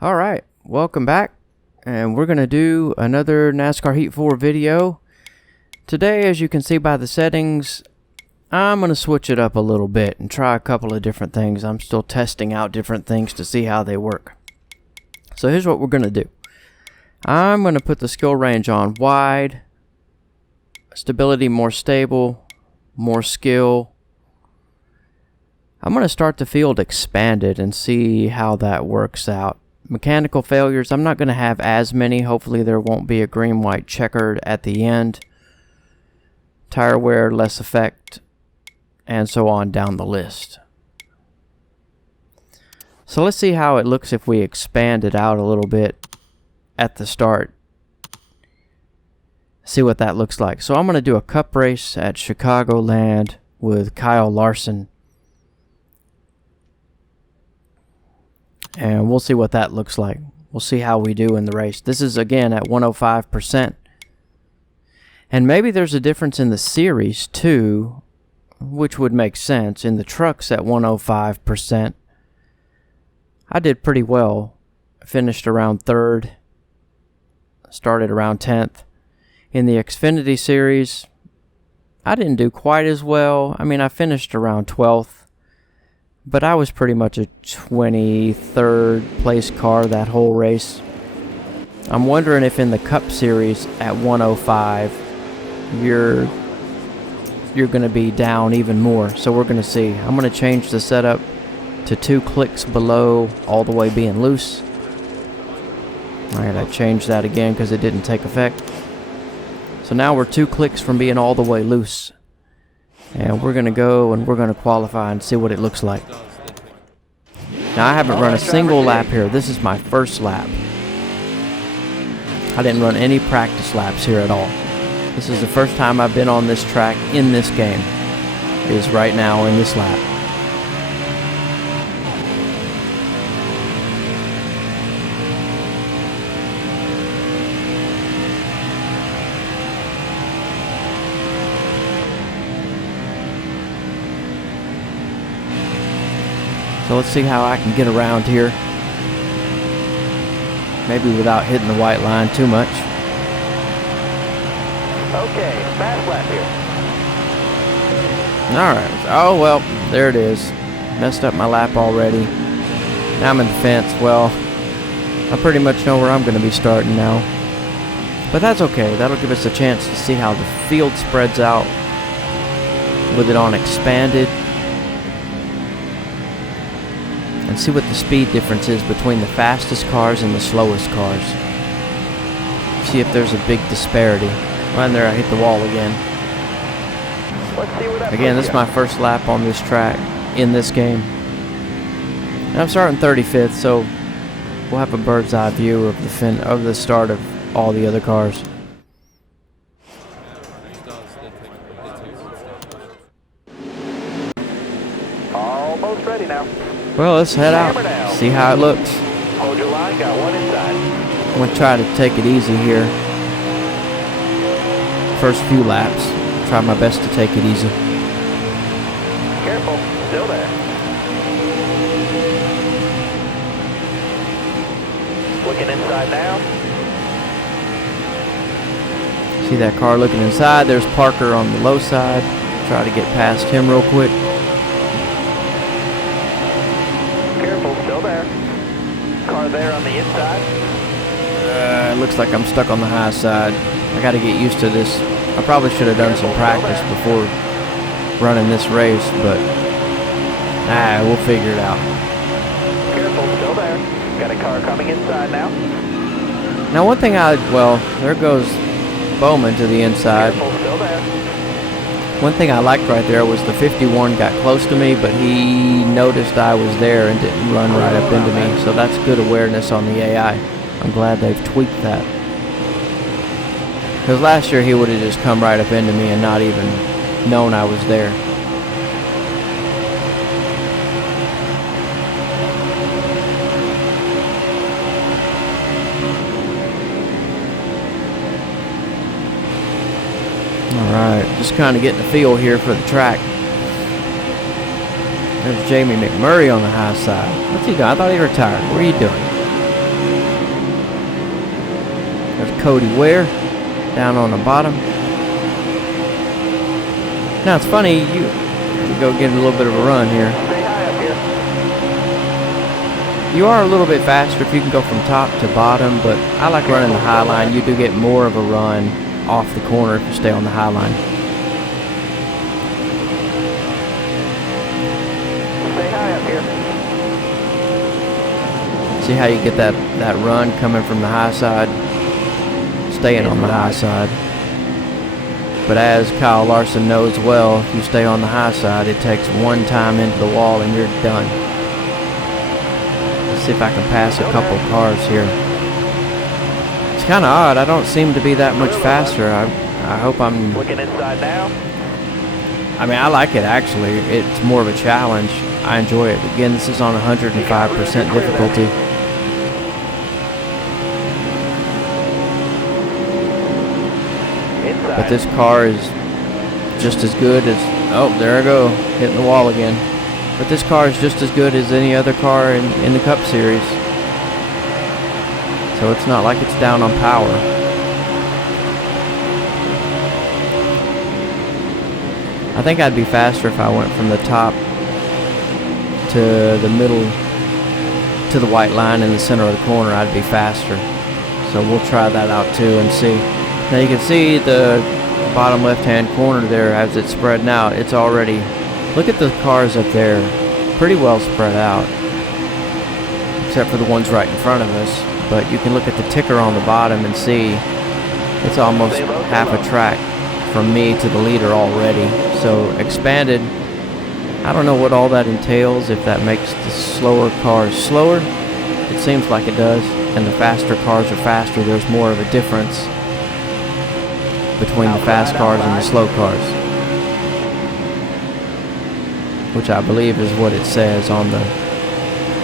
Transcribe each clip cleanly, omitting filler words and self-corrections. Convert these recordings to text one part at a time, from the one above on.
Alright, welcome back, and we're going to do another NASCAR Heat 4 video. Today, as you can see by the settings, I'm going to switch it up a little bit and try a couple of different things. I'm still testing out different things to see how they work. So here's what we're going to do. I'm going to put the skill range on wide, stability more stable, more skill. I'm going to start the field expanded and see how that works out. Mechanical failures, I'm not going to have as many. Hopefully there won't be a green-white checkered at the end. Tire wear, less effect, and so on down the list. So let's see how it looks if we expand it out a little bit at the start. See what that looks like. So I'm going to do a cup race at Chicagoland with Kyle Larson. And we'll see what that looks like. We'll see how we do in the race. This is again at 105%. And maybe there's a difference in the series too, which would make sense. In the trucks at 105%, I did pretty well. I finished around 3rd, started around 10th. In the Xfinity series, I didn't do quite as well. I mean, I finished around 12th. But I was pretty much a 23rd place car that whole race. I'm wondering if in the Cup Series at 105, you're going to be down even more. So we're going to see. I'm going to change the setup to 2 clicks below, all the way being loose. Alright, I changed that again because it didn't take effect. So now we're 2 clicks from being all the way loose. And we're going to go and we're going to qualify and see what it looks like. Now, I haven't run a single lap here. This is my first lap. I didn't run any practice laps here at all. This is the first time I've been on this track in this game. Is right now in this lap. So let's see how I can get around here. Maybe without hitting the white line too much. Okay, fast lap here. Alright. Oh, well, there it is. Messed up my lap already. Now I'm in the fence. Well, I pretty much know where I'm going to be starting now. But that's okay. That'll give us a chance to see how the field spreads out with it on expanded. And see what the speed difference is between the fastest cars and the slowest cars. See if there's a big disparity. Right there, I hit the wall again. Let's see what that Again, this is my first lap on this track in this game. And I'm starting 35th, so we'll have a bird's eye view of the start of all the other cars. Almost ready now. Well, let's head out, see how it looks. Hold your line, got one inside. I'm going to try to take it easy here. First few laps, try my best to take it easy. Careful, still there. Looking inside now. See that car looking inside. There's Parker on the low side. Try to get past him real quick. Still there. Car there on the inside. It looks like I'm stuck on the high side. I got to get used to this. I probably should have done some practice before running this race, but we'll figure it out. Careful, still there. Got a car coming inside now. Now one thing there goes Bowman to the inside. Careful, still there. One thing I liked right there was the 51 got close to me, but he noticed I was there and didn't run right up into me. So that's good awareness on the AI. I'm glad they've tweaked that. Because last year he would have just come right up into me and not even known I was there. Alright, just kind of getting a feel here for the track. There's Jamie McMurray on the high side. What's he doing? I thought he retired. What are you doing? Cody Ware down on the bottom. Now it's funny, you go get a little bit of a run here. Stay high up here. You are a little bit faster if you can go from top to bottom, but I like running the high line. You do get more of a run off the corner if you stay on the high line. Stay high up here. See how you get that run coming from the high side, staying on the high side. But as Kyle Larson knows well, if you stay on the high side, it takes one time into the wall and you're done. Let's see if I can pass a couple cars here. It's kind of odd. I don't seem to be that much faster. I hope I'm... Looking inside now. I mean, I like it actually. It's more of a challenge. I enjoy it. Again, this is on 105% difficulty. But this car is just as good as... Oh, there I go. Hitting the wall again. But this car is just as good as any other car in the Cup Series. So it's not like it's down on power. I think I'd be faster if I went from the top to the middle to the white line in the center of the corner. I'd be faster. So we'll try that out too and see. Now you can see the bottom left-hand corner there as it's spreading out. It's already, look at the cars up there, pretty well spread out, except for the ones right in front of us. But you can look at the ticker on the bottom and see it's almost half a track from me to the leader already. So expanded, I don't know what all that entails, if that makes the slower cars slower. It seems like it does, and the faster cars are faster. There's more of a difference between the fast cars and the slow cars, which I believe is what it says on the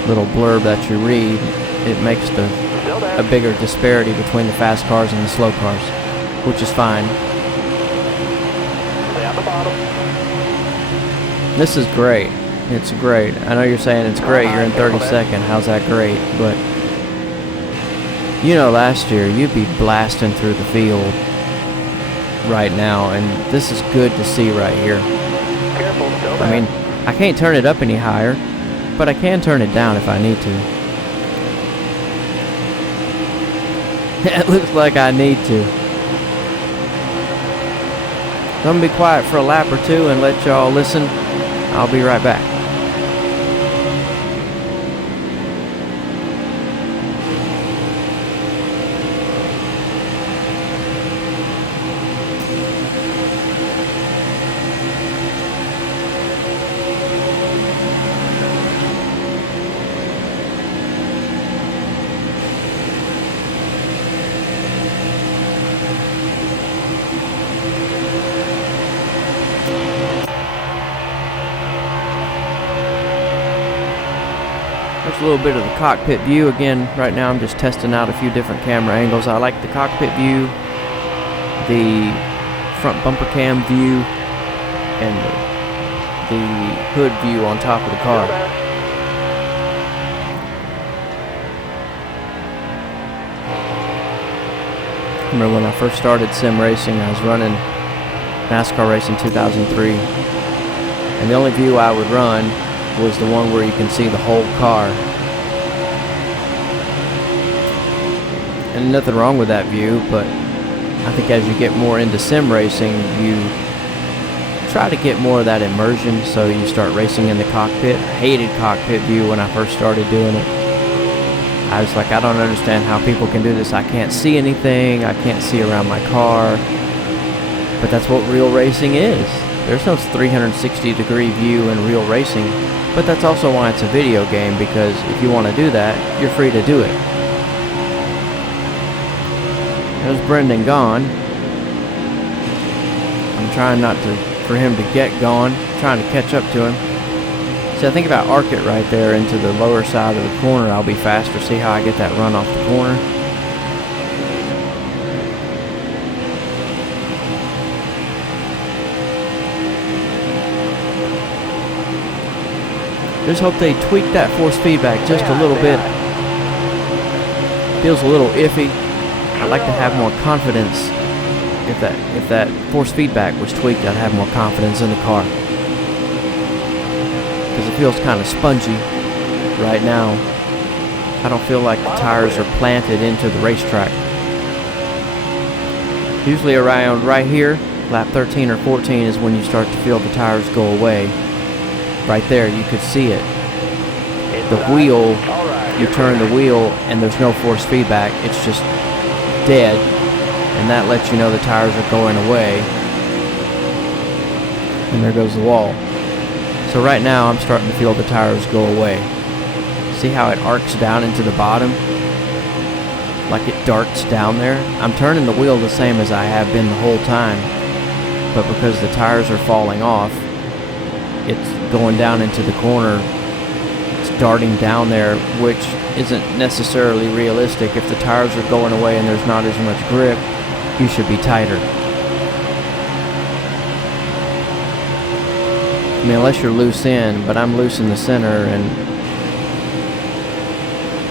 little blurb that you read. It makes a bigger disparity between the fast cars and the slow cars, which is fine. Stay on the bottom. This is great. It's great. I know you're saying it's great. You're in 32nd. How's that great? But you know, last year you'd be blasting through the field right now, and this is good to see right here. Careful, still I mean, I can't turn it up any higher, but I can turn it down if I need to. It looks like I need to. So I'm gonna be quiet for a lap or two and let y'all listen. I'll be right back. There's a little bit of the cockpit view. Again, right now I'm just testing out a few different camera angles. I like the cockpit view, the front bumper cam view, and the hood view on top of the car. I remember when I first started sim racing, I was running Nascar racing 2003, and the only view I would run was the one where you can see the whole car. And nothing wrong with that view, but I think as you get more into sim racing, you try to get more of that immersion, so you start racing in the cockpit. I hated cockpit view when I first started doing it. I was like, I don't understand how people can do this. I can't see anything. I can't see around my car. But that's what real racing is. There's no 360-degree view in real racing. But that's also why it's a video game, because if you want to do that, you're free to do it. There's Brendan gone. I'm trying not for him to get gone. I'm trying to catch up to him. See, I think if I arc it right there into the lower side of the corner, I'll be faster. See how I get that run off the corner? Just hope they tweak that force feedback just a little bit. Feels a little iffy. I I'd like to have more confidence. If that force feedback was tweaked, I'd have more confidence in the car. Because it feels kind of spongy right now. I don't feel like the tires are planted into the racetrack. Usually around right here, lap 13 or 14 is when you start to feel the tires go away. Right there, you could see it. The wheel, you turn the wheel and there's no force feedback. It's just dead. And that lets you know the tires are going away. And there goes the wall. So right now I'm starting to feel the tires go away. See how it arcs down into the bottom? Like it darts down there. I'm turning the wheel the same as I have been the whole time. But because the tires are falling off, it's going down into the corner. It's darting down there, which isn't necessarily realistic. If the tires are going away and there's not as much grip, you should be tighter. I mean, unless you're loose in, but I'm loose in the center, and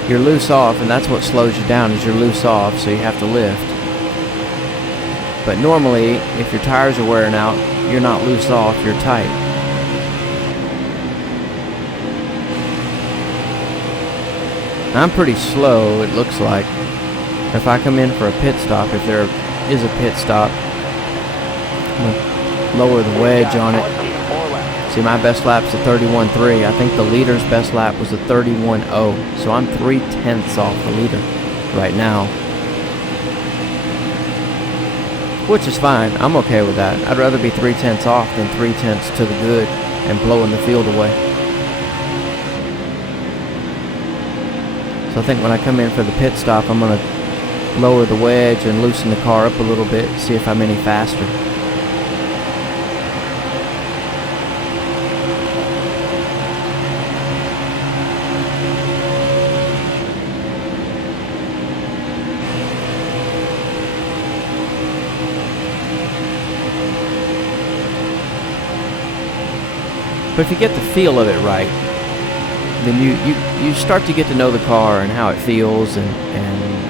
you're loose off, and that's what slows you down, is you're loose off, so you have to lift. But normally, if your tires are wearing out, you're not loose off, you're tight. I'm pretty slow, it looks like. If I come in for a pit stop, if there is a pit stop, I'm going to lower the wedge on it. See, my best lap's a 31.3. I think the leader's best lap was a 31.0. So I'm 3/10 off the leader right now. Which is fine. I'm okay with that. I'd rather be 3/10 off than 3/10 to the good and blowing the field away. So I think when I come in for the pit stop, I'm going to lower the wedge and loosen the car up a little bit, see if I'm any faster. But if you get the feel of it right, then you start to get to know the car and how it feels, and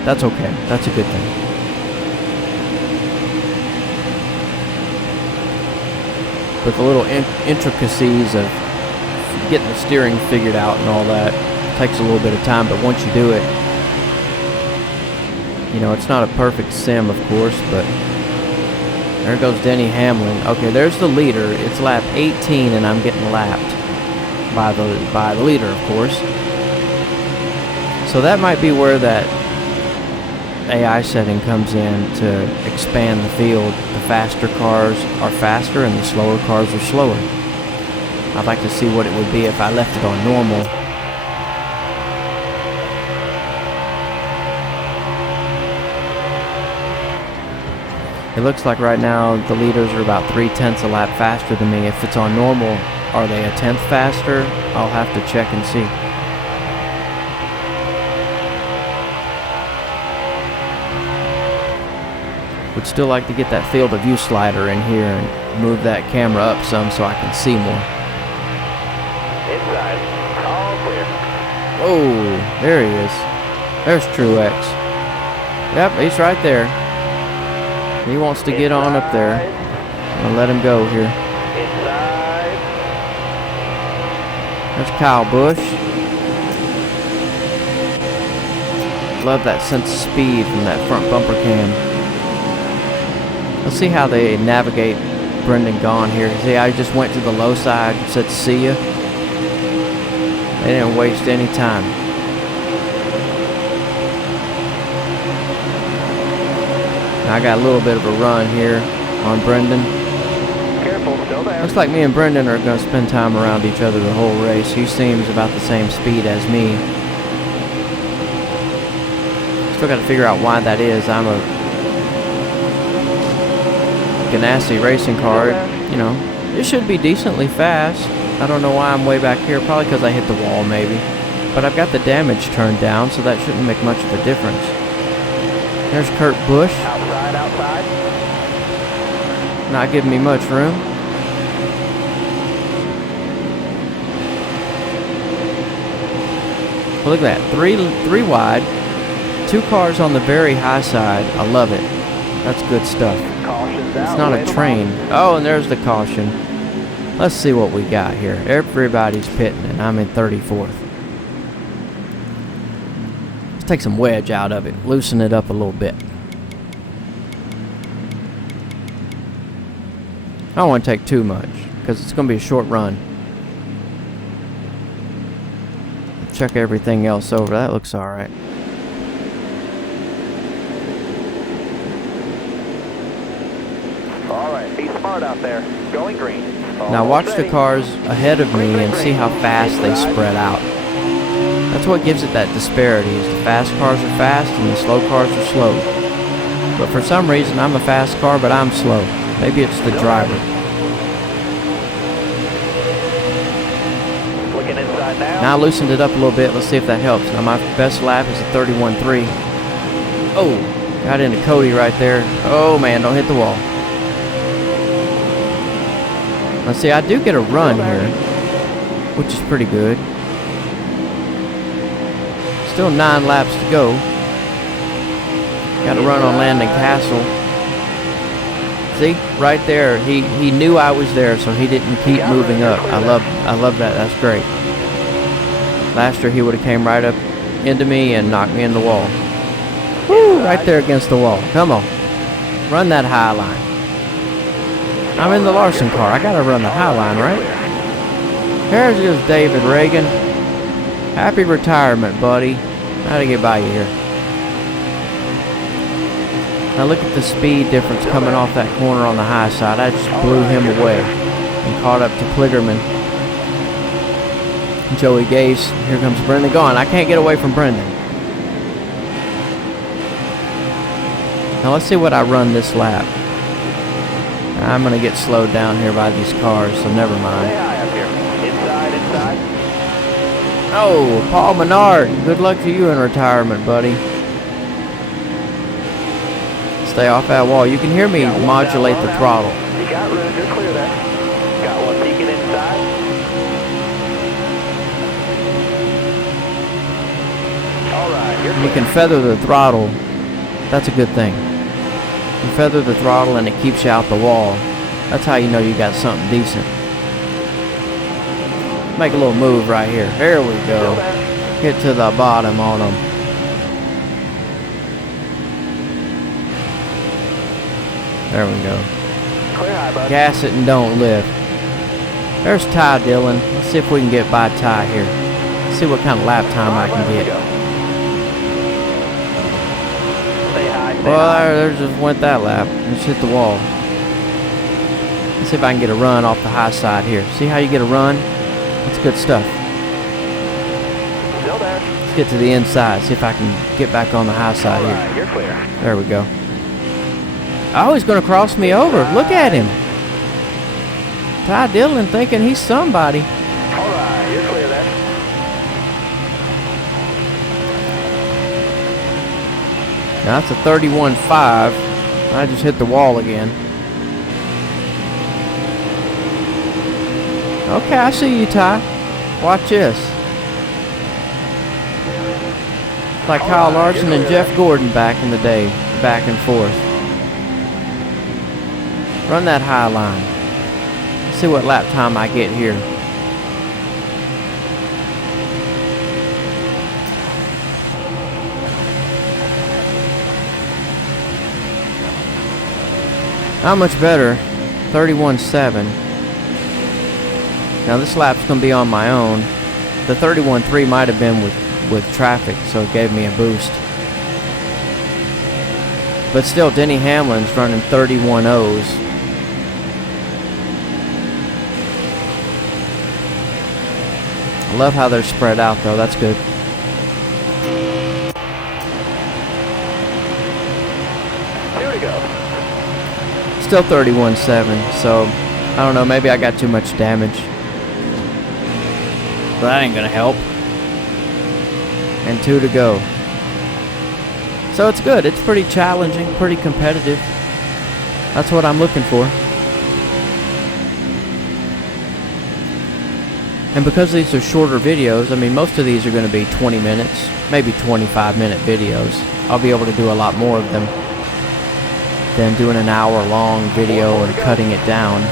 that's okay. That's a good thing. But the little intricacies of getting the steering figured out and all that takes a little bit of time, but once you do it, you know, it's not a perfect sim, of course, but there goes Denny Hamlin. Okay, there's the leader. It's lap 18, and I'm getting lapped by the leader, of course. So that might be where that AI setting comes in to expand the field. The faster cars are faster, and the slower cars are slower. I'd like to see what it would be if I left it on normal. It looks like right now the leaders are about 3/10 a lap faster than me. If it's on normal, are they a 10th faster? I'll have to check and see. Would still like to get that field of view slider in here and move that camera up some so I can see more. Inside, all clear. Whoa, there he is. There's Truex. Yep, he's right there. He wants to get on up there. I'll let him go here. Inside. There's Kyle Busch. Love that sense of speed from that front bumper cam. Let's see how they navigate Brendan Gaughan here. See, I just went to the low side and said see ya. They didn't waste any time. I got a little bit of a run here on Brendan. Careful, still there. Looks like me and Brendan are going to spend time around each other the whole race. He seems about the same speed as me. Still got to figure out why that is. I'm a Ganassi racing car. You know, it should be decently fast. I don't know why I'm way back here. Probably because I hit the wall, maybe. But I've got the damage turned down, so that shouldn't make much of a difference. There's Kurt Busch. Outside. Not giving me much room. Well, look at that. Three wide, 2 cars on the very high side. I love it. That's good stuff. Caution's out. It's not a train. Oh, and there's the caution. Let's see what we got here. Everybody's pitting, and I'm in 34th. Let's take some wedge out of it. Loosen it up a little bit. I don't want to take too much, because it's going to be a short run. Check everything else over. That looks alright. Alright, be smart out there. Going green. Now watch the cars ahead of me and see how fast they spread out. That's what gives it that disparity, is the fast cars are fast and the slow cars are slow. But for some reason I'm a fast car, but I'm slow. Maybe it's the driver. Looking inside now. Now I loosened it up a little bit. Let's see if that helps. Now my best lap is a 31.3. Oh, got into Cody right there. Oh man, don't hit the wall. Let's see, I do get a run here, which is pretty good. Still 9 laps to go. Got a run on Landon Castle. See, right there, he knew I was there, so he didn't keep moving up. I love that. That's great. Last year he would have came right up into me and knocked me in the wall. Woo! Right there against the wall. Come on, run that high line. I'm in the Larson car. I gotta run the high line, right? Here's just David Reagan. Happy retirement, buddy. How to get by you here? Now look at the speed difference coming off that corner on the high side. I just blew him away and caught up to Kligerman. Joey Gase. Here comes Brendan. Gone. I can't get away from Brendan. Now let's see what I run this lap. I'm going to get slowed down here by these cars, so never mind. Stay high up here. Inside. Oh, Paul Menard. Good luck to you in retirement, buddy. Stay off that wall. You can hear me modulate the throttle. You got room. You're clear there. Got one peeking inside. Alright, you're clear. You can feather the throttle. That's a good thing. You feather the throttle and it keeps you out the wall. That's how you know you got something decent. Make a little move right here. There we go. Get to the bottom on them. There we go. Clear high, bud. Gas it and don't lift. There's Ty Dillon. Let's see if we can get by Ty here. Let's see what kind of lap time I can get. Stay high. Well, there just went that lap. Just hit the wall. Let's see if I can get a run off the high side here. See how you get a run? That's good stuff. Still there. Let's get to the inside. See if I can get back on the high side here. Alright, you're clear. There we go. Oh, he's going to cross me over. Look at him. Ty Dillon thinking he's somebody. Alright, you're clear there. Now that's a 31.5. I just hit the wall again. Okay, I see you, Ty. Watch this. It's like Kyle Larson and Jeff Gordon back in the day. Back and forth. Run that high line. Let's see what lap time I get here. Not much better. 31.7. Now this lap's going to be on my own. The 31.3 might have been with traffic, so it gave me a boost. But still, Denny Hamlin's running 31.0s. I love how they're spread out, though. That's good. Here we go. Still 31.7, so I don't know. Maybe I got too much damage. But that ain't going to help. And 2 to go. So it's good. It's pretty challenging, pretty competitive. That's what I'm looking for. And because these are shorter videos, I mean, most of these are going to be 20 minutes, maybe 25-minute videos. I'll be able to do a lot more of them than doing an hour-long video and cutting it down.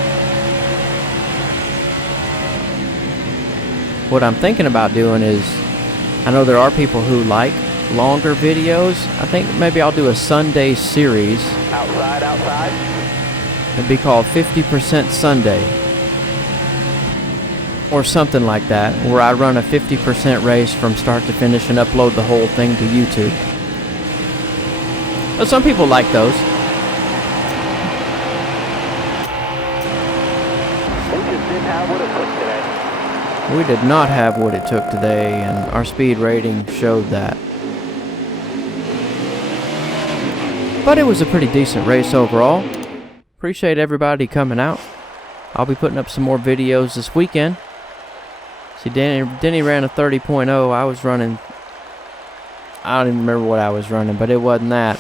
What I'm thinking about doing is, I know there are people who like longer videos. I think maybe I'll do a Sunday series. Outside. It'd be called 50% Sunday. Or something like that, where I run a 50% race from start to finish and upload the whole thing to YouTube. But some people like those. We just didn't have what it took today. We did not have what it took today, and our speed rating showed that. But it was a pretty decent race overall. Appreciate everybody coming out. I'll be putting up some more videos this weekend. See, Denny ran a 30.0. I was running, I don't even remember what I was running, but it wasn't that.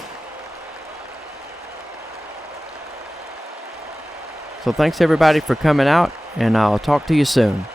So thanks everybody for coming out, and I'll talk to you soon.